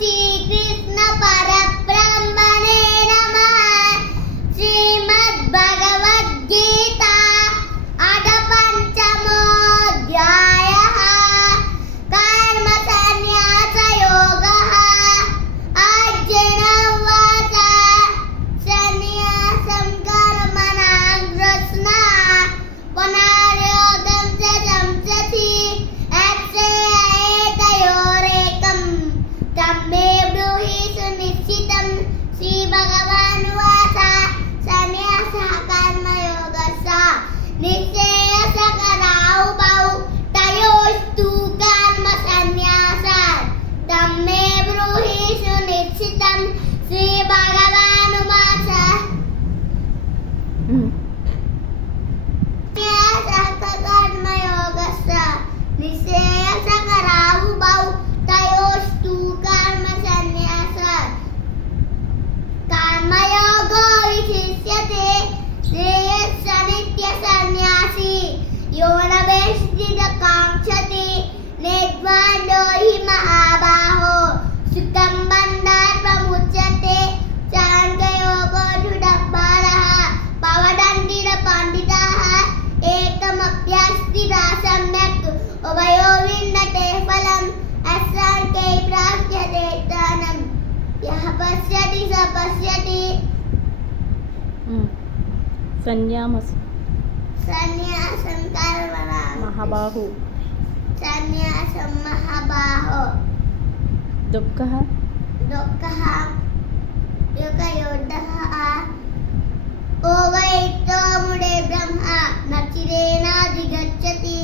श्रीकृष्ण परब्रह्मणे नमः। श्रीमद्भगवद्गीता अथ पंचमोऽध्यायः। कर्मसन्न्यासयोगः। अर्जुन उवाच सन्न्यासं कर्मणां कृष्ण पुनर्योगं च संससि यत्सेयेतयोरेकं तन्मे ब्रूहि सुनिश्चितं। श्रीभगवानुवाच सन्न्यासः कर्मयोगस्य निःश्रेयसकरावुभौ तयोस्तु कर्मसन्न्यासात् तन्मे ब्रूहि सुनिश्चितं। श्रीभगवानुवाच कर्मयोगस्य निःश्रेयसकरावुभौ तयोस्तु कर्मसन्न्यासात् कर्मयोगो विशिष्यते। श्रेयस्स नित्यसन्न्यासी यो न वेश्चिदकाङ्क्षति निर्द्वन्द्वो हि महाबाहो सुखं बन्धात् प्रमुच्यते। साङ्ख्ययोगो दृढबलः पवदन्ति न पण्डिताः एकमप्यस्थिता सम्यक् उभयो विन्दते फलम् असाङ्ख्ये प्राप्यते ज्ञानं यः पश्यति स पश्यति। सन्न्यासं कर्मणां महाबाहु सन्न्यासं महाबाहो दुःखः योगयोद्धः ओवैतो मुडे ब्रह्म न चिरेणाधिगच्छति।